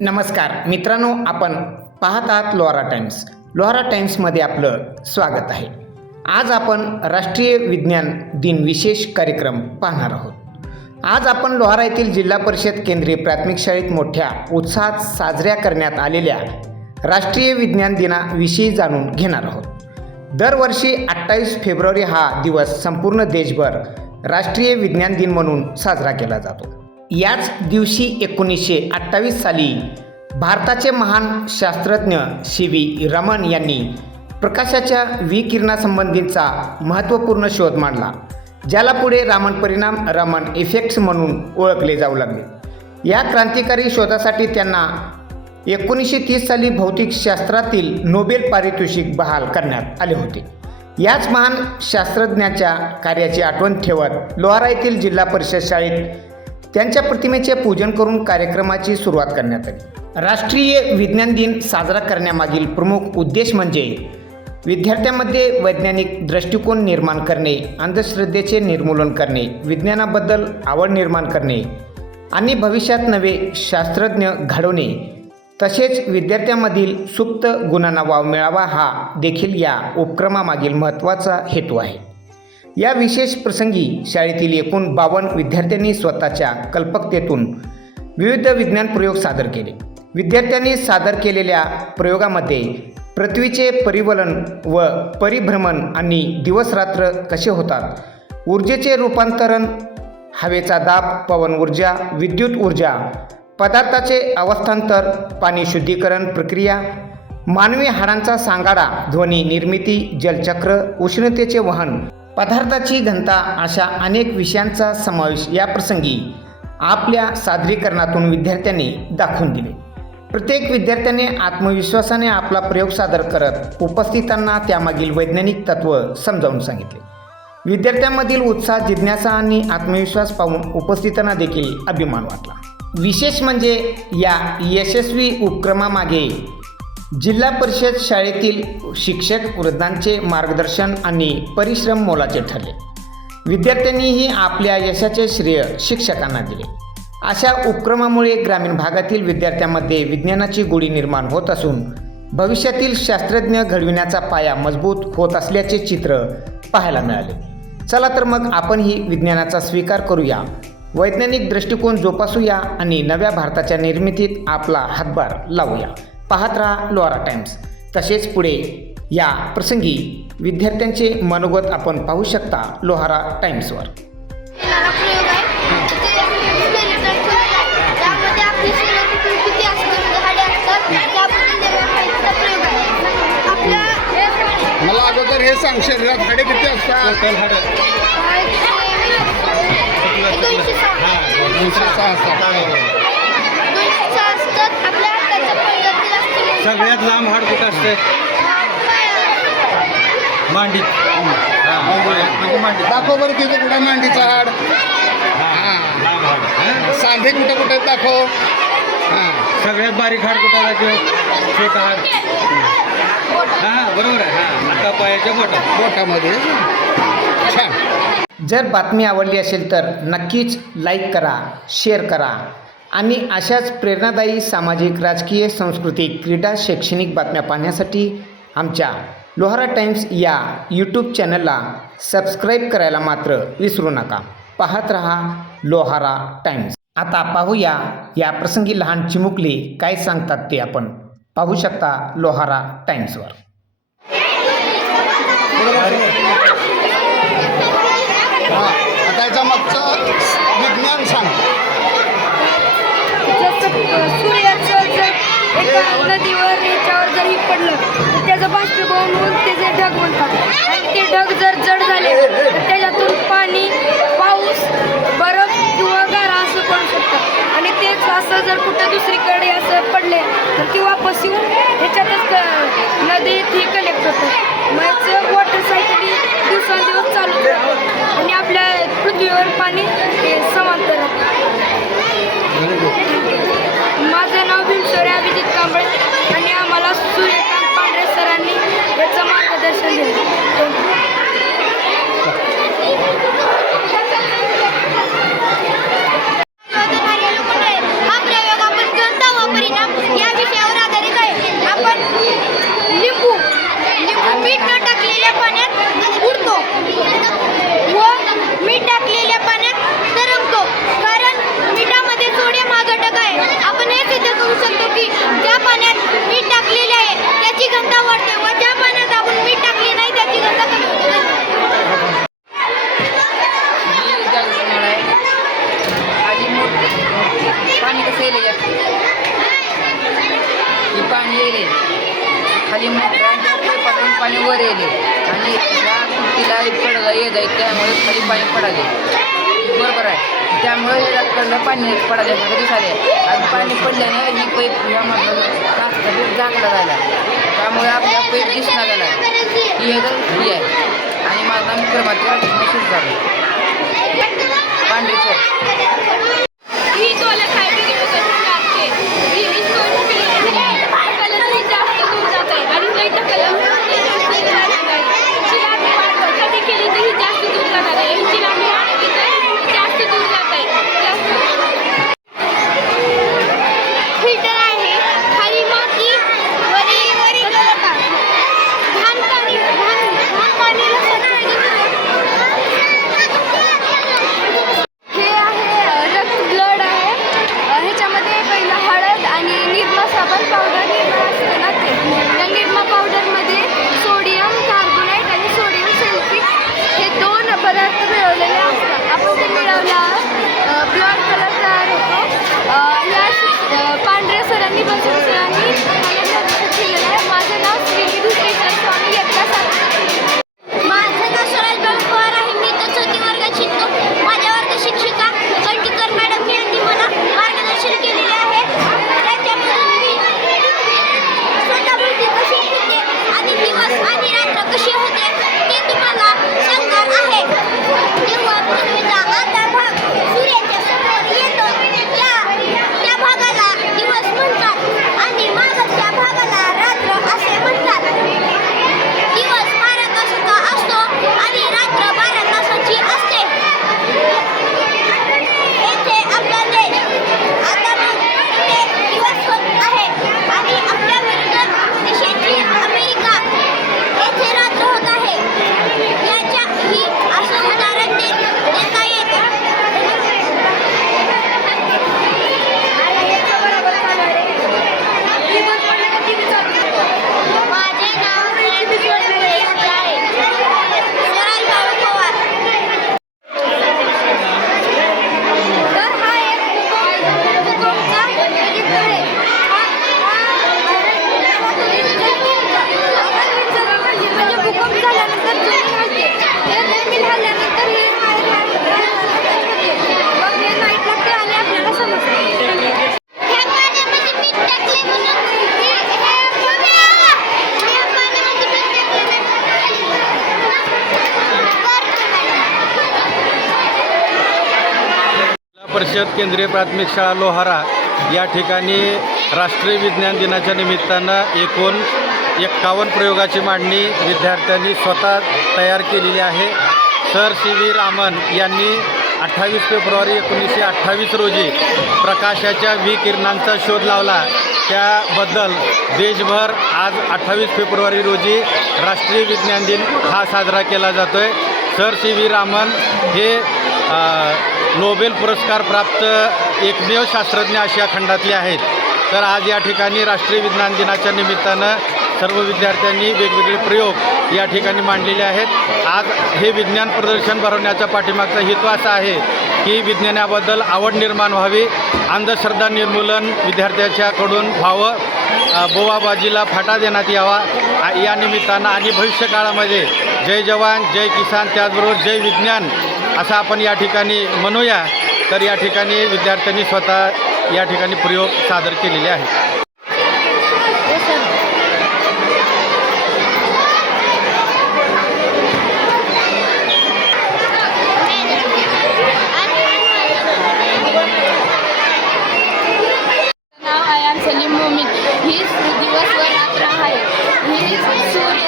नमस्कार मित्रांनो, आपण पाहत आहात लोहारा टाइम्स. लोहारा टाइम्समध्ये आपलं स्वागत आहे. आज आपण राष्ट्रीय विज्ञान दिन विशेष कार्यक्रम पाहणार आहोत. आज आपण लोहारा येथील जिल्हा परिषद केंद्रीय प्राथमिक शाळेत मोठ्या उत्साहात साजऱ्या करण्यात आलेल्या राष्ट्रीय विज्ञान दिनाविषयी जाणून घेणार आहोत. दरवर्षी 28 फेब्रुवारी हा दिवस संपूर्ण देशभर राष्ट्रीय विज्ञान दिन म्हणून साजरा केला जातो. याच दिवशी 1928 साली भारताचे महान शास्त्रज्ञ सी.व्ही. रमन यांनी प्रकाशाच्या विकिरणासंबंधीचा महत्त्वपूर्ण शोध मांडला, ज्याला पुढे रामन परिणाम रमन इफेक्ट्स म्हणून ओळखले जाऊ लागले. या क्रांतिकारी शोधासाठी त्यांना 1930 साली भौतिकशास्त्रातील नोबेल पारितोषिक बहाल करण्यात आले होते. याच महान शास्त्रज्ञाच्या कार्याची आठवण ठेवत लोहारा येथील जिल्हा परिषद शाळेत त्यांच्या प्रतिमेचे पूजन करून कार्यक्रमाची सुरुवात करण्यात आली. राष्ट्रीय विज्ञान दिन साजरा करण्यामागील प्रमुख उद्देश म्हणजे विद्यार्थ्यांमध्ये वैज्ञानिक दृष्टिकोन निर्माण करणे, अंधश्रद्धेचे निर्मूलन करणे, विज्ञानाबद्दल आवड निर्माण करणे आणि भविष्यात नवे शास्त्रज्ञ घडवणे, तसेच विद्यार्थ्यांमधील सुप्त गुणांना वाव मिळावा हा देखील या उपक्रमामागील महत्त्वाचा हेतू आहे. या विशेष प्रसंगी शाळेतील एकूण 52 विद्यार्थ्यांनी स्वतःच्या कल्पकतेतून विविध विज्ञान प्रयोग सादर केले. विद्यार्थ्यांनी सादर केलेल्या प्रयोगामध्ये पृथ्वीचे परिवलन व परिभ्रमण आणि दिवसरात्र कसे होतात, ऊर्जेचे रूपांतरण, हवेचा दाब, पवन ऊर्जा, विद्युत ऊर्जा, पदार्थाचे अवस्थांतर, पाणी शुद्धीकरण प्रक्रिया, मानवी हाडांचा सांगाडा, ध्वनी निर्मिती, जलचक्र, उष्णतेचे वहन, पदार्थाची घनता अशा अनेक विषयांचा समावेश या प्रसंगी आपल्या सादरीकरणातून विद्यार्थ्यांनी दाखवून दिले. प्रत्येक विद्यार्थ्याने आत्मविश्वासाने आपला प्रयोग सादर करत उपस्थितांना त्यामागील वैज्ञानिक तत्त्व समजावून सांगितले. विद्यार्थ्यांमधील उत्साह, जिज्ञासा आणि आत्मविश्वास पाहून उपस्थितांना देखील अभिमान वाटला. विशेष म्हणजे या यशस्वी उपक्रमामागे जिल्हा परिषद शाळेतील शिक्षक वृद्धांचे मार्गदर्शन आणि परिश्रम मोलाचे ठरले. विद्यार्थ्यांनीही आपल्या यशाचे श्रेय शिक्षकांना दिले. अशा उपक्रमामुळे ग्रामीण भागातील विद्यार्थ्यांमध्ये विज्ञानाची गोडी निर्माण होत असून भविष्यातील शास्त्रज्ञ घडविण्याचा पाया मजबूत होत असल्याचे चित्र पाहायला मिळाले. चला तर मग आपणही विज्ञानाचा स्वीकार करूया, वैज्ञानिक दृष्टिकोन जोपासूया आणि नव्या भारताच्या निर्मितीत आपला हातभार लावूया. पाहत रहा लोहारा टाइम्स. तसेच पुढे या प्रसंगी विद्यार्थ्यांचे मनोगत आपण पाहू शकता लोहारा टाइम्सवर. मला अगोदर हे सांग, शरीरात हाडे किती असतात? टोटल हाडे 206 असतात. सगळ्यात लांब हाड कुठं असते? मांडीत. दाखव बरं तिथं कुठं मांडीचं हाड. सांधे कुठं कुठं दाखव. सगळ्यात बारीक हाड कुठं आहे? छोटं हाड. बरोबर आहे. आता पायाच्या बोटामध्ये. छान. जर बातमी आवडली असेल तर नक्कीच लाईक करा, शेअर करा आणि अशाच प्रेरणादायी सामाजिक, राजकीय, सांस्कृतिक, क्रीडा, शैक्षणिक बातम्या पाहण्यासाठी आमच्या लोहारा टाइम्स या यूट्यूब चॅनलला सबस्क्राईब करायला मात्र विसरू नका. पाहत रहा लोहारा टाइम्स. आता पाहूया या प्रसंगी लहान चिमुकले काय सांगतात ते आपण पाहू शकता लोहारा टाइम्सवर. आता याच्या मागचं विज्ञान सांग. सूर्याचं जर एका नदीवर याच्यावर जरी पडलं तर त्याचं बाष्पीभवन होऊन त्याचे ढग बनतात आणि ते ढग जर जड झाले तर त्याच्यातून पाणी, पाऊस, बर्फ किंवा गारा असं पडू शकतं आणि तेच असं जर कुठं दुसरीकडे असं पडले तर ती वापस येऊन ह्याच्यातच नदीत ही कलेक्ट होतं. मग याचं वॉटर सायकल दिवसेंदिवस चालू राहतं आणि आपल्या पृथ्वीवर पाणी हे समांतर राहतं. माझं नाव भीमशोरी अभिजित कांबळे आणि आम्हाला सूर्यकांत पांढरे सरांनी याचं मार्गदर्शन दिलं. येईल ही पाणी येईल खाली मोटरांच्या पासून पाणी वर येईल आणि ह्या कुट्टीला पडला येत आहे त्यामुळे खाली पाणी पडाले बरोबर आहे त्यामुळे कडलं पाणी पडाले कधी झाले आणि पाणी पडल्याने ही पैप ह्यामधलं झाकला झाला त्यामुळे आपल्या पैप दिसणार झाला ही एकदम ही आहे आणि माझा क्रमांक सुरू झाला पांढरीचं ही डोले खायची करून लागते ही सोडून केली कलर जास्त दूर जात आहे आणि लाईट कलर कधी केली तर ही जास्त दूर जाणार आहे हिची लांबी वाढली तर जास्त दूर जात आहे फिल्टर आहे खाली माती वरी घाण पाणीला हे आहे रक्त ब्लड आहे ह्याच्यामध्ये पहिलं हळद आणि निरमा साबण पावडर निरमा असतं ना ते त्या निरमा पावडरमध्ये सोडियम कार्बोनेट आणि सोडियम सल्फेट हे 2 पदार्थ मिळवलेले असतात आपण ते मिळवल्यावर ब्लड कलर तयार होतो या पांढऱ्या सरांनी बसून सरांनी मला केलेलं आहे माझं नाव श्रीनी दुसरेश्वर स्वामी यज्ञासाठी माझं नाव स्वराज पवार आहे मी तर 4थी वर्गात शिकतो माझ्या वर्ग शिक्षिका कंटीकर मॅडम यांनी मला मार्गदर्शन केलेले आहे त्याच्यामधून मी स्वतःभोवती कशी होते आणि दिवस आणि रात्र कशी होते ते तुम्हाला सांगणार आहे जेव्हा पृथ्वीचा आधा भाग सूर्याच्या समोर येतो त्या भागाला दिवस म्हणतात आणि मागच्या भागाला रात्र असे म्हणतात दिवस 12 तासाचा असतो आणि रात्र 12 तासाची असते येथे आपला देश आता ते दिवस होत आहे आणि आपल्या विरुद्ध देशाची अमेरिका येथे रात्र होत आहे याच्या ही असं उदाहरण देता येते माझे नाव आहे स्वराज पवार तर हा एक भूकंपचा चित्र आहे म्हणजे भूकंप झाल्यानंतर जमीन हलते हे जमीन हलल्यानंतर हे मग हे नाईट लागते आणि आपल्याला समजते ह्या पाण्यामध्ये मीठ टाकले म्हणून जिल्हा परिषद केंद्रीय प्राथमिक शाळा लोहारा या ठिकाणी राष्ट्रीय विज्ञान दिनाच्या निमित्तानं एकूण 51 प्रयोगाची मांडणी विद्यार्थ्यांनी स्वतः तयार केलेली आहे सर सी व्ही रामन यांनी 28 फेब्रुवारी 1928 रोजी प्रकाशाच्या विकिरणांचा शोध लावला त्याबद्दल देशभर आज 28 फेब्रुवारी रोजी राष्ट्रीय विज्ञान दिन हा साजरा केला जातो आहे सर सी व्ही रामन हे नोबेल पुरस्कार प्राप्त एकमेव शास्त्रज्ञ आशिया खंडातले आहेत तर आज या ठिकाणी राष्ट्रीय विज्ञान दिनाच्या निमित्तानं सर्व विद्यार्थ्यांनी वेगवेगळे प्रयोग या ठिकाणी मांडलेले आहेत आज हे विज्ञान प्रदर्शन भरवण्याचा पाठीमागचा हेतू असा आहे की विज्ञानाबद्दल आवड निर्माण व्हावी अंधश्रद्धा निर्मूलन विद्यार्थ्याच्याकडून व्हावं बोवाबाजीला फाटा देण्यात यावा या निमित्तानं आणि भविष्यकाळामध्ये जय जवान जय किसान त्याचबरोबर जय विज्ञान असं आपण या ठिकाणी म्हणूया तर या ठिकाणी विद्यार्थ्यांनी स्वतः या ठिकाणी प्रयोग सादर केलेले आहेत सलीम मोमीन ही दिवस व रात्र आहे ही सूर्य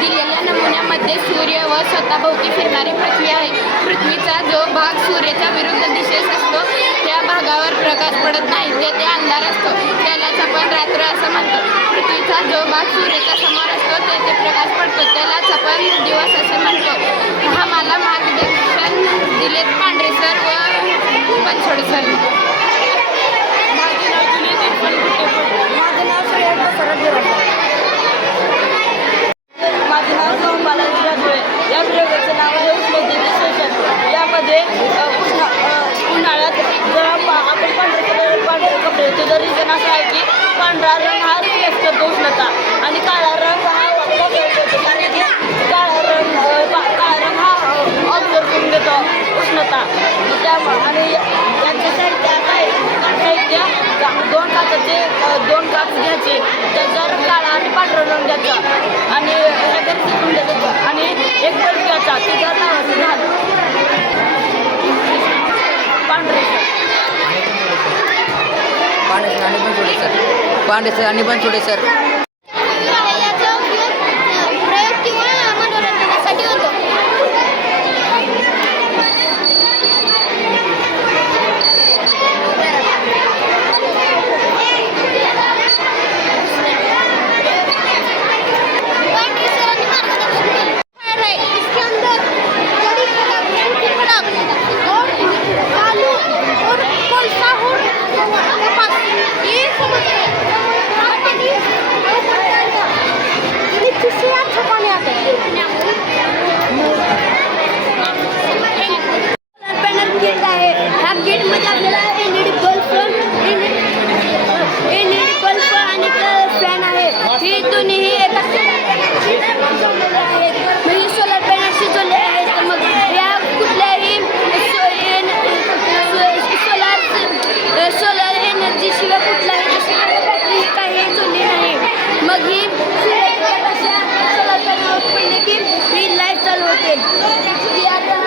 दिलेल्या नमुन्यामध्ये सूर्य व स्वतःभोवती फिरणारी पृथ्वी आहे पृथ्वीचा जो भाग सूर्याच्या विरुद्ध दिशेस असतो त्या भागावर प्रकाश पडत नाही तेथे अंधार असतो त्यालाच आपण रात्र असं म्हणतो पृथ्वीचा जो भाग सूर्याच्या समोर असतो तेथे प्रकाश पडतो त्यालाच आपण दिवस असं म्हणतो हा मला मार्गदर्शन दिलेत पांढरे सर व बनसोडे सर माझे नाव सौ बालाजी राजोळे या प्रयोगाचं नाव आहे उष्णतेचे शोषण यामध्ये उन्हाळ्यात जर आपण पांढरे कपडे पांढरा रंग हा रिफ्लेक्ट करतो उष्णता आणि काळा रंग हा ऑब्झर्व करतो कारण की काळा रंग हा ऑब्झर्व करून देतो उष्णता त्यामुळे आणि यांच्यासाठी काय दोन काच घ्यायचे त्याच्यावर काळा आणि पांढरा रंग द्यायचा आणि ह्याच्यावर शिकून द्यायचं आणि एक बल्ब घ्यायचा त्याच्यावर लावायचं झालं पांढरे पांढरे सर आणि बनसोडे सर याचा उपयोग प्रयोग किंवा मनोरंजनासाठी होतो इसके अंदर बड़ी पड़क और आलू और कोलसा हो पास ये समझ गए किसी अच्छा पानी आता है पॅनल गेट आहे ह्या गेटमध्ये आपल्याला एलईडी बल्ब आणि फॅन आहे हे दोन्ही एका म्हणजे सोलर पॅनलशी जोडले आहेत तर मग या कुठल्याही सोलर एनर्जी शिवाय कुठल्याही बॅटरी काही जोडली नाही मग ही सोलर पॅनलवर पडले की ही लाईट चालू होते ती आता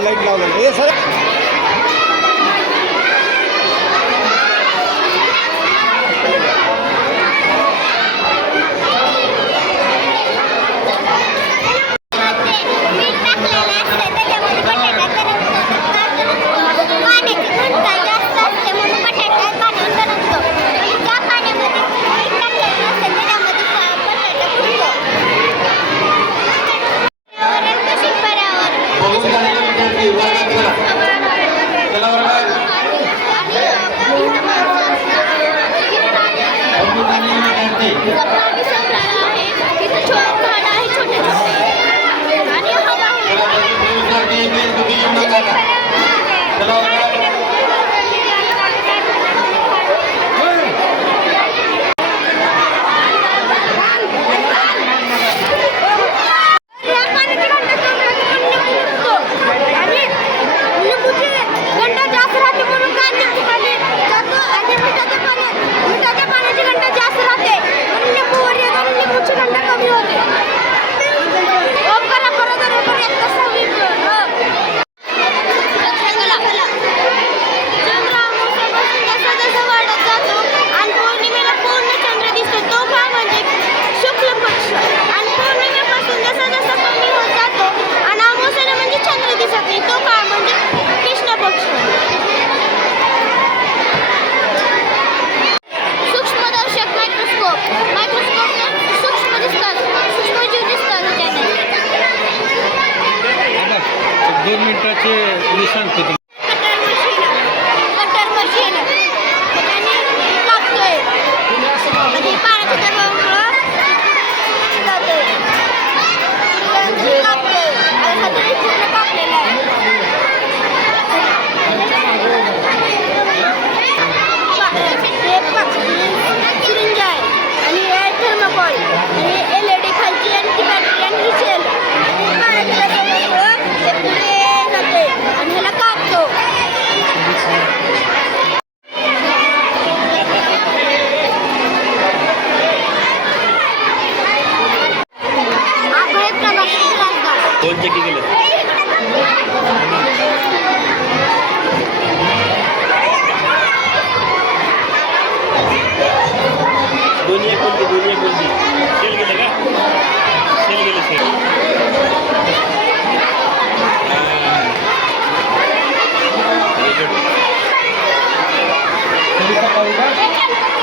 लाईट लावलं हे सर पाहू का?